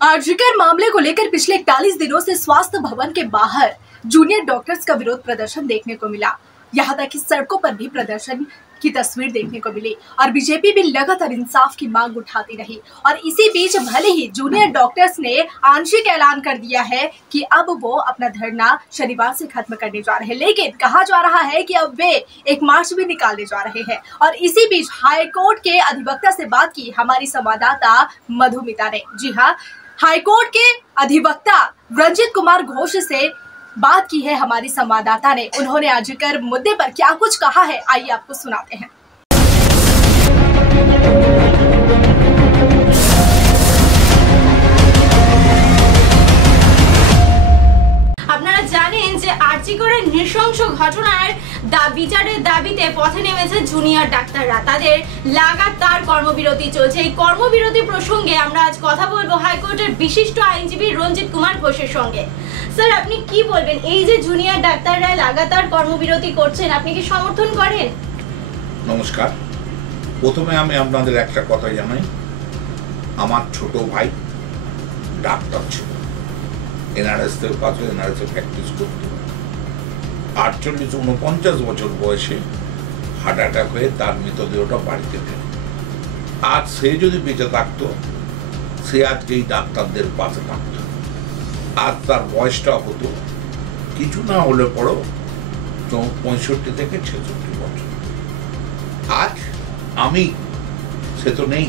आरजीकर मामले को लेकर पिछले 41 दिनों से स्वास्थ्य भवन के बाहर जूनियर डॉक्टर्स का विरोध प्रदर्शन देखने को मिला। यहाँ तक कि सड़कों पर भी प्रदर्शन की तस्वीर देखने को मिली और बीजेपी भी लगातार इंसाफ की मांग उठाती रही। और इसी बीच भले ही जूनियर डॉक्टर्स ने आंशिक ऐलान कर दिया है कि अब वो अपना धरना शनिवार से खत्म करने जा रहे हैं, लेकिन कहा जा रहा है कि अब वे एक मार्च भी निकालने जा रहे हैं। और इसी बीच हाईकोर्ट के अधिवक्ता से बात की हमारी संवाददाता मधुमिता ने। जी हाँ, हाईकोर्ट के अधिवक्ता रंजित कुमार घोष से बात की है हमारी संवाददाता ने। उन्होंने आरजीकर मुद्दे पर क्या कुछ कहा है, आइए आपको सुनाते हैं। আপনারা জানেন যে আরজিকরের নৃশংস ঘটনার বিচারের দাবিতে পথে নেমেছে জুনিয়র ডাক্তাররা। তাদের লাগাতার কর্মবিরতি চলছে। এই কর্মবিরতি প্রসঙ্গে আমরা আজ কথা বলবো হাইকোর্টের বিশিষ্ট আইনজীবী রঞ্জিত কুমার ঘোষের সঙ্গে। স্যার, আপনি কি বলবেন, এই যে জুনিয়র ডাক্তাররা লাগাতার কর্মবিরতি করছেন, আপনি কি সমর্থন করেন? নমস্কার। প্রথমে আমি আপনাদের একটা কথা জানাই, আমার ছোট ভাই ডাক্তার ছিল, এনআরএস এর কাছে এনআরএস প্র্যাকটিস করত। 48-49 বছর বয়সে হার্ট অ্যাটাক হয়ে তার মৃতদেহটা বাড়িতে ফেলে। আজ সে যদি বেঁচে থাকতো, সে আজকে এই ডাক্তারদের পাশে থাকত। আজ তার বয়সটা হতো কিছু না হলে পরও 65 থেকে 66 বছর। আজ আমি, সে তো নেই,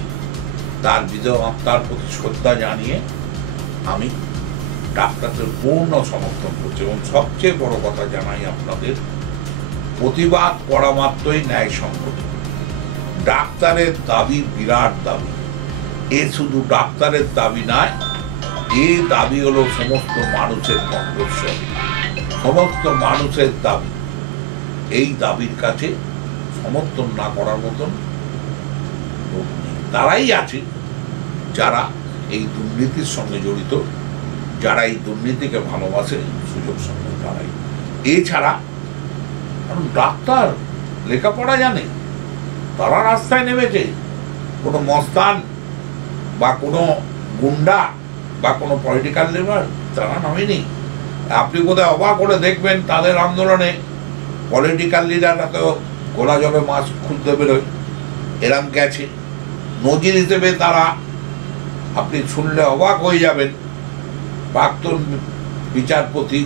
তার বিধবা আত্মার প্রতি শ্রদ্ধা জানিয়ে আমি ডাক্তারদের পূর্ণ সমর্থন করছি। এবং সবচেয়ে বড় কথা জানাই আপনাদের, প্রতিবাদ করা মাত্রই ন্যায়সঙ্গত। ডাক্তারের দাবি বিরাট দাবি। এ শুধু ডাক্তারের দাবি নয়, এই দাবি হলো সমস্ত মানুষের কণ্ঠস্বর, সমস্ত মানুষের দাবি। এই দাবির কাছে সমর্থন না করার মতন লোক নেই। তারাই আছে যারা এই দুর্নীতির সঙ্গে জড়িত, যারা এই দুর্নীতিকে ভালোবাসে, সুযোগ সঙ্গে তারাই। এছাড়া কারণ ডাক্তার লেখাপড়া জানে, তারা রাস্তায় নেমেছে। কোনো মস্তান বা কোনো গুন্ডা বা কোনো পলিটিক্যাল লিডার তারা নামেনি। আপনি কোথায় অবাক করে দেখবেন, তাদের আন্দোলনে পলিটিক্যাল লিডাররা তো গোলা জলে মাছ খুঁজতে বেরোয়, এরম গেছে। নজির হিসেবে তারা, আপনি শুনলে অবাক হয়ে যাবেন, প্রাক্তন বিচারপতি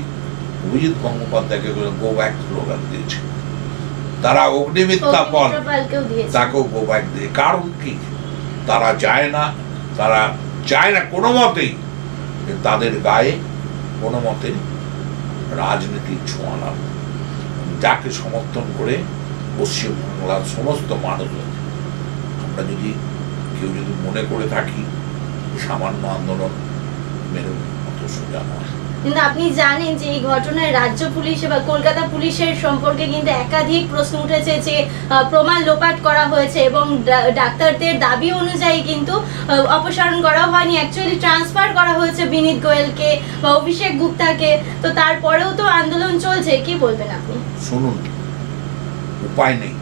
অভিজিৎ গঙ্গোপাধ্যায়কে গো ব্যাক স্লোগান দিয়েছে। তারা অগ্নিমিত্রা পল তাকেও গো ব্যাক দিয়ে। কারণ কি? তারা চায় না, তারা চায় না কোনো মতেই তাদের গায়ে কোনো মতে রাজনীতির ছোঁয়া লাগবে। যাকে সমর্থন করে পশ্চিমবাংলার সমস্ত মানুষ, আমরা যদি কেউ যদি মনে করে থাকি সামান্য আন্দোলন মেরু মতো সোজা নয়। কিন্তু আপনি জানেন যে এই ঘটনায় রাজ্য পুলিশ বা কলকাতা পুলিশের সম্পর্কে কিন্তু একাধিক প্রশ্ন উঠেছে যে প্রমাণ লোপাট করা হয়েছে এবং ডাক্তারদের দাবি অনুযায়ী কিন্তু অপসারণ করা হয়নি, অ্যাকচুয়ালি ট্রান্সফার করা হয়েছে বিনীত গোয়েলকে বা অভিষেক গুপ্তাকে। তো তারপরেও তো আন্দোলন চলছে, কি বলবেন আপনি? শুনুন, উপায় নেই।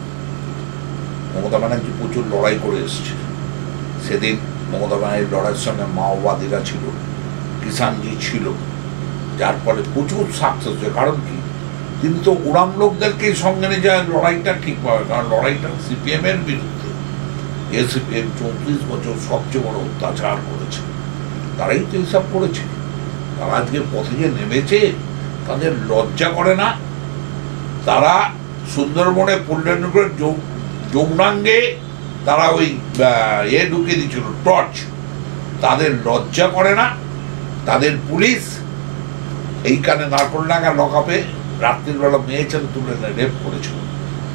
মমতা ব্যানার্জি প্রচুর লড়াই করে এসছে। সেদিন মমতা ব্যানার্জির লড়াইয়ের সঙ্গে মাওবাদীরা ছিল, কিষাণজি ছিল, যার ফলে প্রচুর সাকসেস হয়েছে। কারণ কি? তিনি তো উড়াম লোকদেরকে সঙ্গে নিয়ে যায়, লড়াইটা ঠিক পাবে। কারণ লড়াইটা সিপিএম এর বিরুদ্ধে। সিপিএম 34 বছর সবচেয়ে বড় অত্যাচার করেছে, তারাই তো এইসব করেছে। তারা আজকে পথে যে নেমেছে, তাদের লজ্জা করে না? তারা সুন্দরবনে পুল্লের যৌনাঙ্গে তারা ওই ঢুকিয়ে দিয়েছিল, টর্চ। তাদের লজ্জা করে না? তাদের পুলিশ এইখানে নারকোলডাঙ্গা লকআপে রাত্রির বেলা মেয়ে ছেলে তুলে রেপ করেছিল।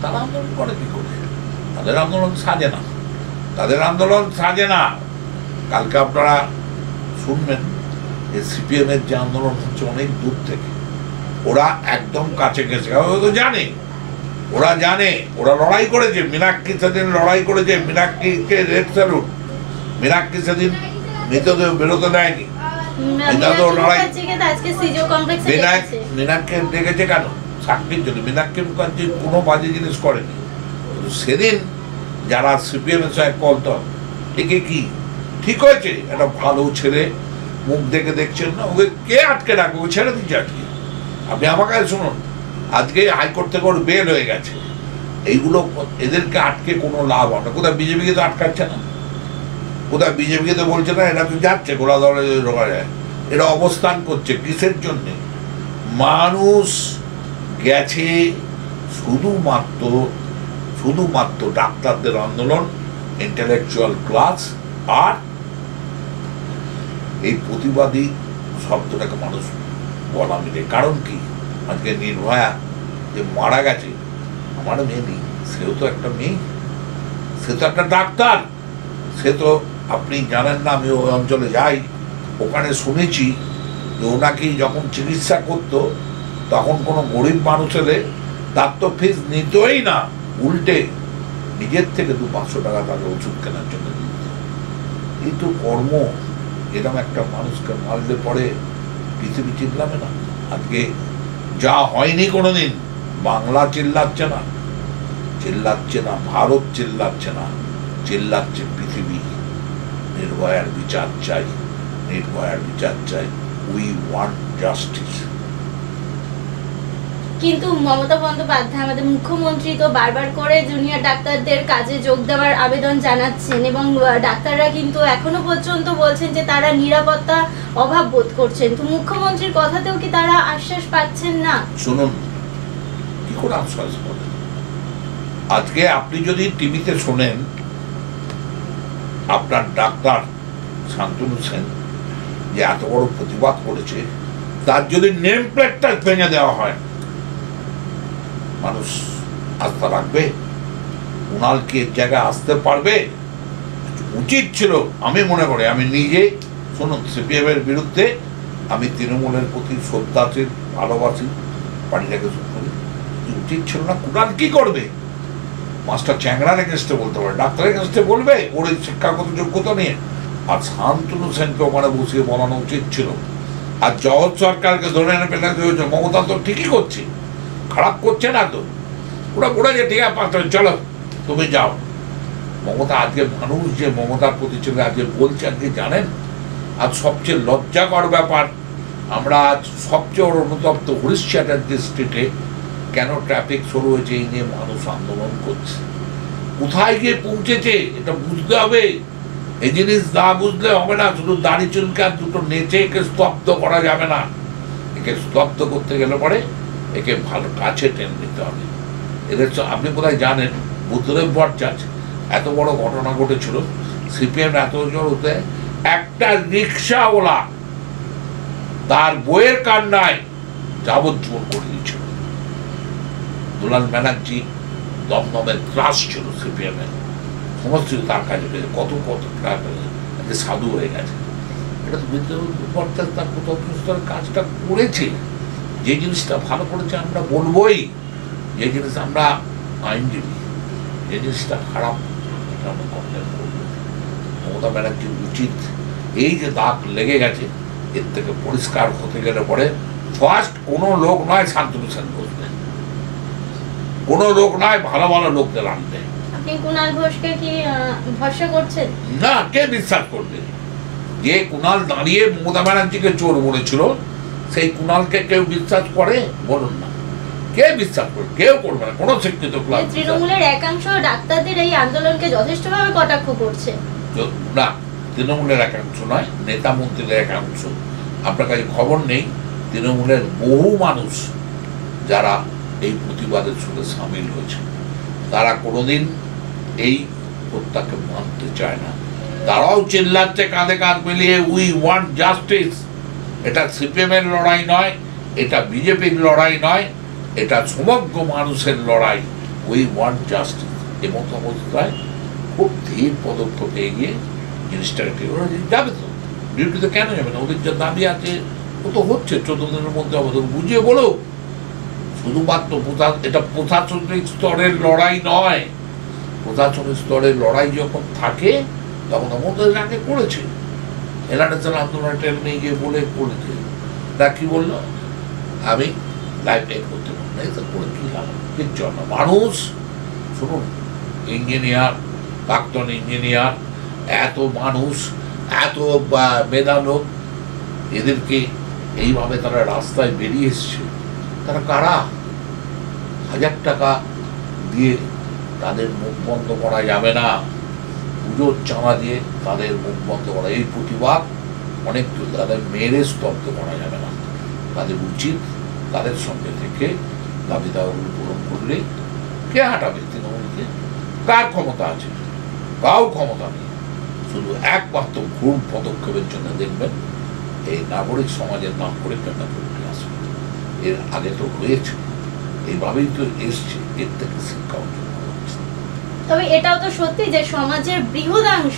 তারা আন্দোলন করে কি করে? তাদের আন্দোলন সাজে না, তাদের আন্দোলন সাজে না। কালকে আপনারা শুনবেন যে সিপিএম এর যে আন্দোলন হচ্ছে অনেক দূর থেকে, ওরা একদম কাছে গেছে। ওরা তো জানে, ওরা জানে, ওরা লড়াই করেছে। মীনাক্ষী সেদিন লড়াই করেছে, মীনাক্ষীকে রেড স্যালুট। মীনাক্ষী সেদিন মৃতদেহ বেরোতে দেয়নি। মীনাক্ষী ডেকেছে কেন? চাকরির জন্য। মীনাক্ষী মুখার্জি কোনো বাজে জিনিস করেনি। সেদিন যারা সিপিএম এর সঙ্গে কলতল, একে কি ঠিক হয়েছে? একটা ভালো ছেলে, মুখ দেখে দেখছেন না, ওকে কে আটকে রাখবে? ও ছেড়ে দিচ্ছে আজকে। আপনি আমার কাছে শুনুন, আজকে হাইকোর্ট থেকে ওর বেল হয়ে গেছে। এইগুলো এদেরকে আটকে কোনো লাভ হবে না। কোথায় বিজেপিকে তো আটকাচ্ছে না, কোথায় বিজেপিকে তো বলছে না, এরা তো যাচ্ছে গোলা দলে ঢোকা যায়। এরা অবস্থান করছে কিসের জন্যে? মানুষ গেছে শুধুমাত্র ডাক্তারদের আন্দোলন, ইন্টেলেকচুয়াল ক্লাস আর এই প্রতিবাদী শব্দটাকে মানুষ বলা মিলে। কারণ কি, আজকে নির্ভয়া যে মারা গেছে, আমার মেয়ে নেই, সেও তো একটা মেয়ে, সে তো একটা ডাক্তার। সে তো, আপনি জানেন না, আমি ওই অঞ্চলে যাই, ওখানে শুনেছি যে ওনাকে যখন চিকিৎসা করতো তখন কোনো গরিব মানুষ এলে তার তো ফিস নিতই না, উল্টে নিজের থেকে 200-500 টাকা তাকে ওষুধ কেনার জন্য দিত। এই তো কর্ম। এরকম একটা মানুষকে মারলে পরে পৃথিবী চিল্লাবে না? আজকে যা হয়নি কোনোদিন, বাংলা চিল্লাচ্ছে না, ভারত চিল্লাচ্ছে না, চিল্লাচ্ছে পৃথিবী। নির্ভয়ার বিচার চাই, উই ওয়ান্ট জাস্টিস। কিন্তু মমতা বন্দ্যোপাধ্যায়, আমাদের মুখ্যমন্ত্রী, তো বারবার করে জুনিয়র ডাক্তারদের কাজে যোগ দেওয়ার আবেদন জানাচ্ছেন এবং ডাক্তাররা কিন্তু এখনো পর্যন্ত বলছেন যে তারা নিরাপত্তা অভাব বোধ করছেন। তো মুখ্যমন্ত্রীর কথাতেও কি তারা আশ্বাস পাচ্ছেন না? শুনুন, কি করে আশ্বাস পাবেন? আজকে আপনি যদি টিভিতে শোনেন, আপনার ডাক্তার শান্তনু সেন যে এত বড় প্রতিবাদ করেছে, তার যদি নেম প্লেটটা ভেঙে দেওয়া হয়, মানুষ আস্থা রাখবে? কুণাল কি এর জায়গায় আসতে পারবে? উচিত ছিল, আমি মনে করি, আমি নিজে, শুনুন, সিপিএম এর বিরুদ্ধে, আমি তৃণমূলের প্রতি শ্রদ্ধাশীল, ভালোবাসি, পার্টিটাকে করি। উচিত ছিল না? কুণাল কি করবে? মাস্টার চ্যাংড়ার এগেনস্টে বলতে পারে, ডাক্তারের এগেনস্টে বলবে ওর এই শিক্ষাগত যোগ্যতা নিয়ে। আর শান্তনু সেনকে ওখানে বসিয়ে বলানো উচিত ছিল। আর জগৎ সরকারকে ধরে এনে পেলে হয়েছে, মমতা তো ঠিকই করছে, খারাপ করছে না তো, ওরা বলেছে ঠিক আছে চলো তুমি যাও। মমতা আজকে, মানুষ যে মমতার প্রতি ছিল আজকে বলছে, আজকে জানেন, আজ সবচেয়ে লজ্জাকর ব্যাপার, আমরা আজ সবচেয়ে অনুতপ্ত হরিশ চ্যাটার্জি স্ট্রিটে কেন ট্রাফিক শুরু হয়েছে, এই নিয়ে মানুষ আন্দোলন করছে। কোথায় গিয়ে পৌঁছেছে এটা বুঝতে হবে। এই জিনিস না বুঝলে হবে না। শুধু দাড়ি চুলকে আর দুটো নেচে একে স্তব্ধ করা যাবে না। একে স্তব্ধ করতে গেলে পরে একে ভালো কাছে টেনে নিতে হবে। এদের আপনি কোথায় জানেন, বুদ্ধদেব ভট্টাচার্য এত বড় ঘটনা ঘটেছিল, সিপিএম এত জোর হতে একটা রিক্সাওয়ালা তার বইয়ের কান্নায় যাবজ্জীবন করে দিয়েছিল। দুলাল ব্যানার্জি দমদমের ত্রাস ছিল সিপিএম এর, সমস্ত তার কাজে কত সাধু হয়ে গেছে। এটা তো বুদ্ধদেব ভট্টাচার্য তার কোথাও কাজটা করেছে। যে জিনিসটা ভালো করেছে আমরা বলবোই, যে জিনিস আমরা আইনজীবী, যে জিনিসটা খারাপ এটা আমরা কমপ্লেন করবো। মমতা ব্যানার্জির উচিত, এই যে দাগ লেগে গেছে, এর থেকে পরিষ্কার হতে গেলে পরে ফার্স্ট কোনো লোক নয় শান্তনু সেন বসবে, কোনো লোক নয়, ভালো ভালো লোকদের আনবে। আপনি কুণাল ঘোষকে কি ভরসা করছেন? না, কে বিশ্বাস করবে? যে কুণাল দাঁড়িয়ে মমতা ব্যানার্জিকে চোর বলেছিল, সেই কুণালকে কেউ বিশ্বাস করে? বলুন না, কে বিশ্বাস করে? কেউ করবে না, কোনো শিক্ষিত ক্লাস। তৃণমূলের একাংশ ডাক্তারদের এই আন্দোলনকে যথেষ্টভাবে কটাক্ষ করছে। না, তৃণমূলের একাংশ নয়, নেতা মন্ত্রীদের একাংশ। আপনার কাছে খবর নেই, তৃণমূলের বহু মানুষ যারা এই প্রতিবাদের সাথে সামিল হয়েছে, তারা কোনোদিন এই হত্যাকে মানতে চায় না। তারাও চিল্লাচ্ছে কাঁধে কাঁধ মিলিয়ে, উই ওয়ান্ট জাস্টিস। এটা সিপিএম এর লড়াই নয়, এটা বিজেপির লড়াই নয়, এটা সমগ্র মানুষের লড়াই। We want justice. এবং অবস্থায় খুব ধীর পদক্ষেপ এগিয়ে জিনিসটাকে ঠিক ওরা যাবে তো, ডিউটিতে কেন যাবে না? ওদের যা দাবি আছে ও তো হচ্ছে, 14 দিনের মধ্যে হবে, তো বুঝিয়ে বলো। শুধুমাত্র এটা প্রশাসনিক স্তরের লড়াই নয়। প্রশাসনিক স্তরের লড়াই যখন থাকে তখন আমাদের আগে করেছে, এলাকার আন্দোলন টেনে নিয়ে গিয়ে বলে করেছে। না কি বললো, আমি লাইফ টাইম করতে পারবো না, এটা করে কি লাভ? কিচ্ছু না। মানুষ, শুনুন, ইঞ্জিনিয়ার, প্রাক্তন ইঞ্জিনিয়ার, এত মানুষ, এত মেধালোক, এদেরকে এইভাবে তারা রাস্তায় বেরিয়ে এসছে, তারা কারা? 1000 টাকা দিয়ে তাদের মুখ বন্ধ করা যাবে না, পুজোর চাঁদা দিয়ে তাদের মুখ বন্ধ করা, এই প্রতিবাদ অনেক তাদের মেরে স্তব্ধ করা যাবে না। তাদের উচিত তাদের সঙ্গে থেকে দাবি দাওয়াগুলো পূরণ করলে কে হাঁটাবে তৃণমূলকে? কার ক্ষমতা আছে? কাউ ক্ষমতা নেই। শুধু একমাত্র ভুল পদক্ষেপের জন্য দেখবেন এই নাগরিক সমাজের নাম করে পেন্নাপুর আসবে। এর আগে তো হয়েছে, এইভাবেই তো এসছে, এর থেকে শিক্ষা অর্জন করা উচিত। তবে এটাও তো সত্যি যে সমাজের বৃহদাংশ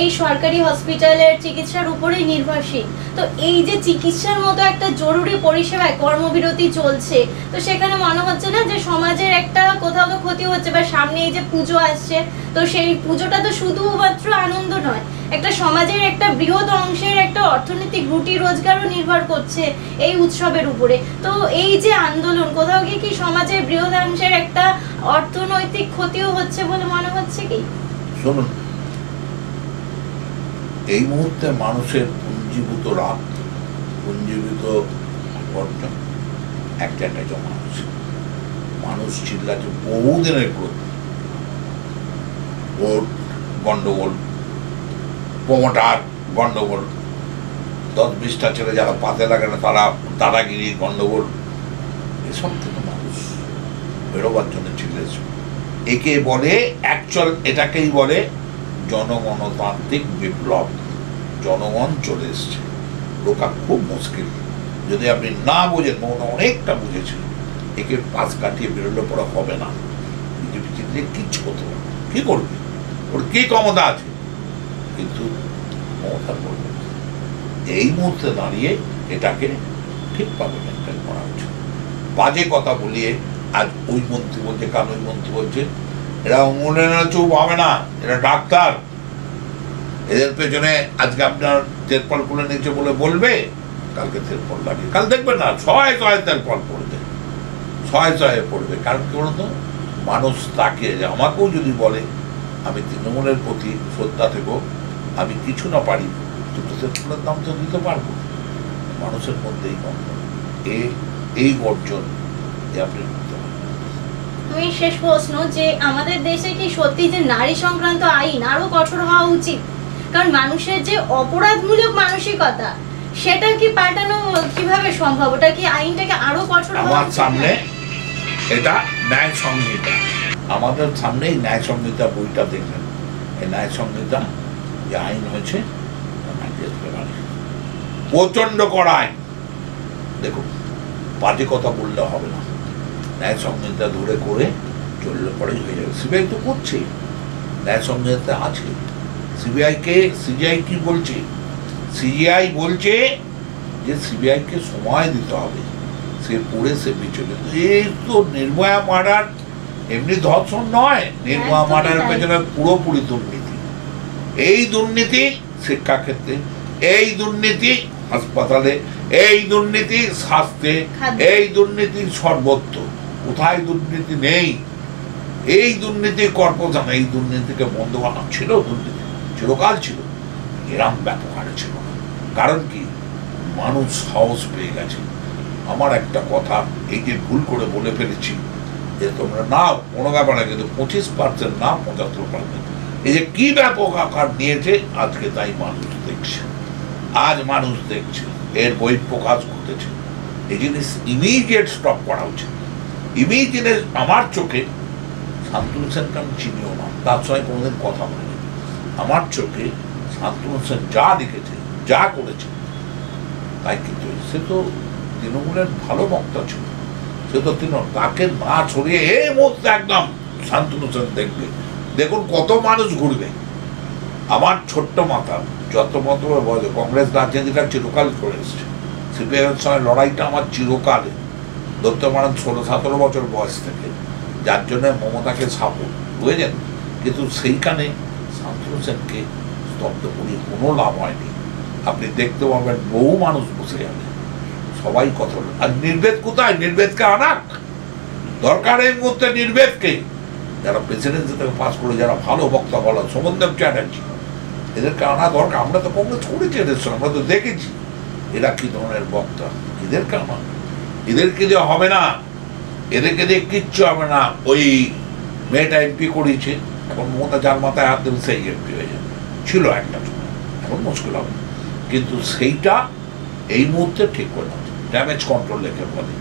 এই সরকারি হসপিটালের চিকিৎসার উপরেই নির্ভরশীল। তো এই যে চিকিৎসার মতো একটা জরুরি পরিষেবায় কর্মবিরতি চলছে, তো সেখানে মনে হচ্ছে না যে সমাজের একটা কোথাও তো ক্ষতি হচ্ছে? বা সামনে এই যে পুজো আসছে, তো সেই পুজোটা তো শুধুমাত্র আনন্দ নয়, একটা সমাজের একটা বৃহৎ অংশের একটা অর্থনৈতিক রুটি রোজগারও নির্ভর করছে এই উৎসবের উপরে। তো এই যে আন্দোলন, কোথাও গিয়ে কি সমাজের বৃহদাংশের একটা অর্থনৈতিক ক্ষতিও হচ্ছে বলে মনে হচ্ছে কি? শুনুন, এই মুহূর্তে মানুষের পুঞ্জীভূত রাত, পুঞ্জীভূত অর্জন এক জায়গায় জমা হচ্ছে। মানুষ চিল্লাচ্ছে বহুদিনের ভোট গন্ডগোল, প্রমোটার গন্ডগোল, 10-20টা ছেলে যারা পাতে লাগে না তারা দাদাগিরি গন্ডগোল, এসব থেকে মানুষ বেরোবার জন্য চিল্লেছে। একে বলে অ্যাকচুয়াল, এটাকেই বলে জনগণতান্ত্রিক বিপ্লব। জনগণ চলে এসছে, রোকা খুব মুশকিল। যদি আপনি না বোঝেন, মমতা অনেকটা বুঝেছে, একে পাশ কাটিয়ে বেরোলে পরে হবে না। বিজেপি চিনলে কিচ্ছু করতে পারবে, কি করবে? ওর কি ক্ষমতা আছে? কিন্তু মমতা করবে এই মুহূর্তে দাঁড়িয়ে এটাকে ঠিকভাবে মেনটেন করা উচিত। বাজে কথা বলিয়ে আজ ওই মন্ত্রী বলছে, কাল ওই মন্ত্রী বলছে, এরা অঙ্গনেরা চুপ হবে না, এরা ডাক্তার, এদের পেছনে আজকে আপনার তেরপল খুলে নিচ্ছে বলে বলবে, কালকে তেরপল লাগিয়ে, কাল দেখবেন না শয়ে শয়ে তেরপল পড়বে, শয়ে শয়ে পড়বে। কারণ কি বলতো, মানুষ তাকে যে আমাকেও যদি বলে আমি তৃণমূলের প্রতি শ্রদ্ধা থেকেও আমি কিছু না পারি, দুটো তেরপলের দাম তো দিতে পারবো। মানুষের মধ্যে এই অর্জন আপনি করতে পারেন। তুমি শেষ প্রশ্ন, যে আমাদের দেশে কি সত্যি যে নারী সংক্রান্ত আইন আরো কঠোর হওয়া উচিত? কারণ মানুষের যে অপরাধমূলক মানসিকতা, সেটা কি পাল্টানো কিভাবে সম্ভব? ওটা কি আইনটাকে আরো কঠোর হওয়া আমার উচিত? সামনে এটা ন্যায় সংহিতা, আমাদের সামনে এই ন্যায় সংহিতা বইটা দেখবেন। এই ন্যায় সংহিতা যে আইন হয়েছে প্রচন্ড করা আইন। দেখুন, বাজে কথা বললে হবে না, ন্যায় সংহিতা ধরে করে চললে পরেই হয়ে যাবে। সিবিআই তো করছে, ন্যায় সংহিতা আছে। সিবিআই কি বলছে? সিবিআই বলছে যে সিবিআইকে সময় দিতে হবে, সে পড়ে সে বিচলে। এই তো নির্ভয়া মার্ডার এমনি ধর্ষণ নয়, নির্ভয়া মার্ডারের পেছনে পুরোপুরি দুর্নীতি। এই দুর্নীতি শিক্ষাক্ষেত্রে, এই দুর্নীতি হাসপাতালে, এই দুর্নীতি স্বাস্থ্যে, এই দুর্নীতি সর্বত্র। কোথায় দুর্নীতি নেই? এই দুর্নীতি কর্পোরেশন, এই দুর্নীতিকে বন্ধ করা ছিল, দুর্নীতি চিরকাল ছিল, এরম ব্যাপক হারে ছিল না। কারণ কি, মানুষ সাহস পেয়ে গেছে। আমার একটা কথা, এই যে ভুল করে বলে ফেলেছি যে তোমরা না কোনো ব্যাপার না, কিন্তু 25% না 75%, এই যে কি ব্যাপক আকার নিয়েছে আজকে, তাই মানুষ দেখছে। আজ মানুষ দেখছে, এর বই প্রকাশ করতেছে। এই জিনিস ইমিডিয়েট স্টপ করা উচিত। ইমিডিয়েট আমার চোখে শান্তনু সেনকে আমি চিনিও না, তার সঙ্গে কোনোদিন কথা বলিনি। আমার চোখে শান্তনু সেন যা লিখেছে, যা করেছে, তাই কিন্তু সে তো তৃণমূলের ভালো বক্তা ছিল, সে তো তাকে না ছড়িয়ে এই মুহূর্তে একদম শান্তনু সেন দেখবে। দেখুন কত মানুষ ঘুরবে। আমার ছোট্ট মাথা যত মত বলে, কংগ্রেস রাজনীতিটা চিরকাল করে এসছে, সিপিআইয়ের সঙ্গে লড়াইটা আমার চিরকালে ধরতে পারেন 16-17 বছর বয়স থেকে, যার জন্য মমতাকে সাপোর্ট বুঝেছেন। কিন্তু সেইখানে শান্তনু সেনকে স্তব্ধ করিয়ে কোনো লাভ হয়নি। আপনি দেখতে পাবেন বহু মানুষ বসে যাবে, সবাই কথা বলে। আর নির্ভেদ কোথায়? নির্ভেদকে আনাক দরকার এই মুহূর্তে। নির্ভেদকে যারা প্রেসিডেন্সি থেকে পাস করে, যারা ভালো বক্তা বলা, শোভনদেব চ্যাটার্জি, এদেরকে আনা দরকার। আমরা তো কংগ্রেস করেছি এদের সঙ্গে, আমরা তো দেখেছি এরা কি ধরনের বক্তা, এদেরকে আমার এদেরকে যে হবে না, এদেরকে দিয়ে কিচ্ছু হবে না। ওই মেয়েটা এমপি করেছে, এখন মমতা যার মাথায় হাত দেবে সেই এমপি হয়ে যাবে, ছিল একটা সময়, এখন মুশকিল হবে। কিন্তু সেইটা এই মুহূর্তে ঠিক করে না, ড্যামেজ কন্ট্রোল লেখে বলে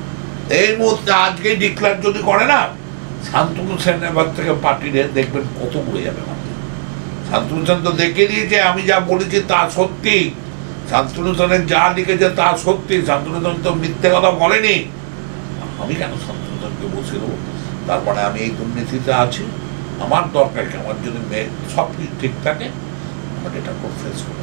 এই মুহূর্তে আজকেই ডিক্লেয়ার যদি করে না, শান্তনু সেন এবার থেকে পার্টির দেখবেন কত ঘুরে যাবে মাত্র। শান্তনু সেন তো দেখে দিয়েছে আমি যা বলেছি তা সত্যি, শান্তনু সেনের যা লিখেছে তা সত্যি, শান্তনু সেন তো মিথ্যে কথা বলেনি। আমি কেন শান্তনু সেনকে বসে দেবো? তার মানে আমি এই দুর্নীতিতে আছি, আমার দরকার কি, আমার যদি সব কিছু ঠিক থাকে আমার এটা ফেস করে।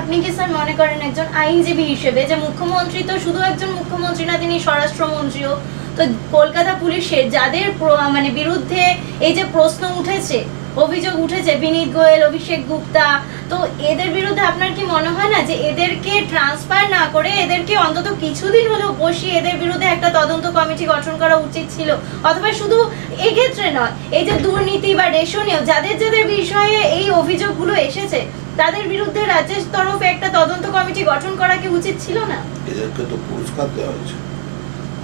আপনি কি স্যার মনে করেন একজন আইনজীবী হিসেবে যে মুখ্যমন্ত্রী তো শুধু একজন মুখ্যমন্ত্রী না, তিনি স্বরাষ্ট্রমন্ত্রীও, তো কলকাতা পুলিশের যাদের মানে বিরুদ্ধে এই যে প্রশ্ন উঠেছে, অভিযোগ উঠেছে, বিনীত গোয়েল, অভিষেক গুপ্তা, তো এদের বিরুদ্ধে আপনার কি মনে হয় না যে এদেরকে ট্রান্সফার না করে এদেরকে অন্তত কিছুদিন হলেও বসিয়ে এদের বিরুদ্ধে একটা তদন্ত কমিটি গঠন করা উচিত ছিল? অথবা শুধু এক্ষেত্রে নয়, এই যে দুর্নীতি বা রেশনীয় যাদের যাদের বিষয়ে এই অভিযোগগুলো এসেছে তাদের বিরুদ্ধে রাজ্যের তরফে একটা তদন্ত কমিটি গঠন করা কি উচিত ছিল না? এদেরকে তো পুরস্কার দেওয়া হয়েছে,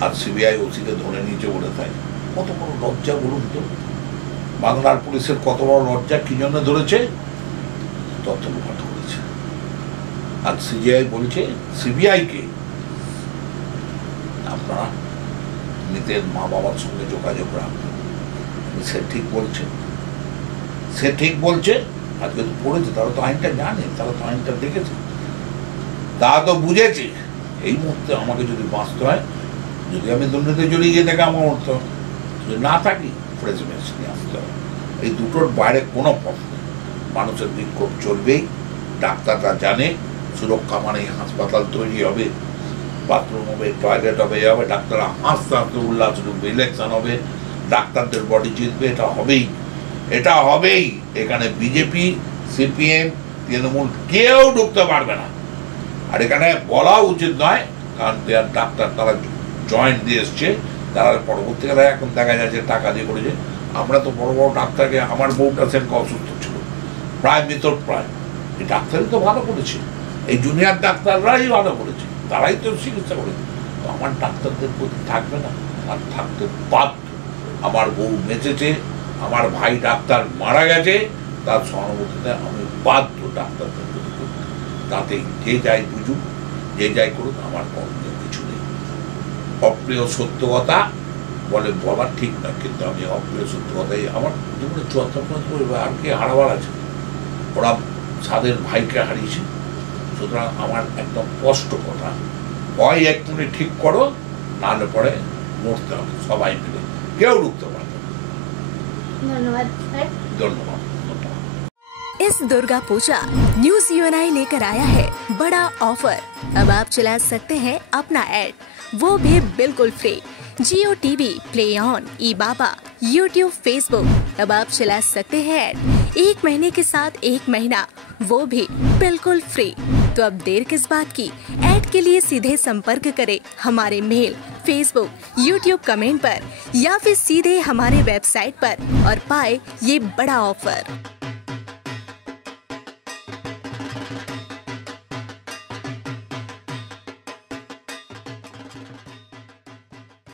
আর সিবিআই ওসিকে ধরে নিচে বলে থাকে, কত বড় লজ্জা বলুন তো। বাংলার পুলিশের কত বড় লজ্জা, কি জন্য ধরেছে? তথ্য লোপাট করেছে। আর সিবিআই বলছে সিবিআইকে আপনারা মৃতের মা বাবার সঙ্গে যোগাযোগ রাখবেন। সে ঠিক বলছে, সে ঠিক বলছে। আজকে তো পড়েছে, তারা তো আইনটা জানে, তারা তো আইনটা দেখেছে, তারা তো বুঝেছে। এই মুহূর্তে আমাকে যদি বাঁচতে হয়, যদি আমি দুর্নীতি জড়িয়ে গিয়ে থেকে আমার মরতে হবে, যদি না থাকি ফ্রেশ মেশ নিয়ে আসতে হবে। এই দুটোর বাইরে কোনো পথ নেই। মানুষের বিক্ষোভ চলবেই, ডাক্তাররা জানে সুরক্ষা মানে হাসপাতাল তৈরি হবে, বাথরুম হবে, টয়লেট হবে, হবে, ডাক্তাররা হাসতে হাসতে উল্লাস ঢুকবে, ইলেকশন হবে, ডাক্তারদের বডি জিতবে, এটা হবেই, এটা হবেই। এখানে বিজেপি, সিপিএম, তৃণমূল কেউ ঢুকতে পারবে না। আর এখানে বলা উচিত নয়, কারণ ডাক্তার তারা জয়েন্ট দিয়ে এসছে, তারা পরবর্তীকালে এখন দেখা যাচ্ছে টাকা দিয়ে করেছে। আমরা তো বড় বড় ডাক্তারকে, আমার বউটা সেরকম অসুস্থ ছিল, প্রায় মৃতর প্রায়, এই ডাক্তারই তো ভালো করেছে, এই জুনিয়র ডাক্তাররাই ভালো করেছে, তারাই তো চিকিৎসা করেছে। তো আমার ডাক্তারদের প্রতি থাকবে না, আর থাকতে বাধ্য। আমার বউ বেঁচেছে, আমার ভাই ডাক্তার মারা গেছে, তার সহানুভূতিতে আমি বাধ্য ডাক্তারদের প্রতি করতে। তাতে যে যাই বুঝুক, যে যাই করুক, আমার করণীয় কিছু নেই। অপ্রিয় সত্য কথা বলে বলার ঠিক না, কিন্তু আমি অপ্রিয় সত্য কথাই আমার জীবনে 74 করবে, আর কে হারাবার আছে? ওরা সাদের ভাইকে হারিয়েছে। সুতরাং আমার একদম স্পষ্ট কথা, হয় এক মিনিট ঠিক করো, নাহলে পরে মরতে হবে সবাই মিলে, কেউ রুখতে পারবে। ধন্যবাদ স্যার। ধন্যবাদ। इस दुर्गा पूजा न्यूज यूएनआई लेकर आया है बड़ा ऑफर। अब आप चला सकते हैं अपना ऐड, वो भी बिल्कुल free. Jio TV, play on, E Baba, YouTube, Facebook, अब आप चला सकते हैं ऐड 1 महीने के साथ 1 महीना, वो भी बिल्कुल फ्री। तो अब देर किस बात की? ऐड के लिए सीधे संपर्क करें हमारे मेल, फेसबुक, यूट्यूब कमेंट पर, या फिर सीधे हमारे वेबसाइट पर और पाए ये बड़ा ऑफर।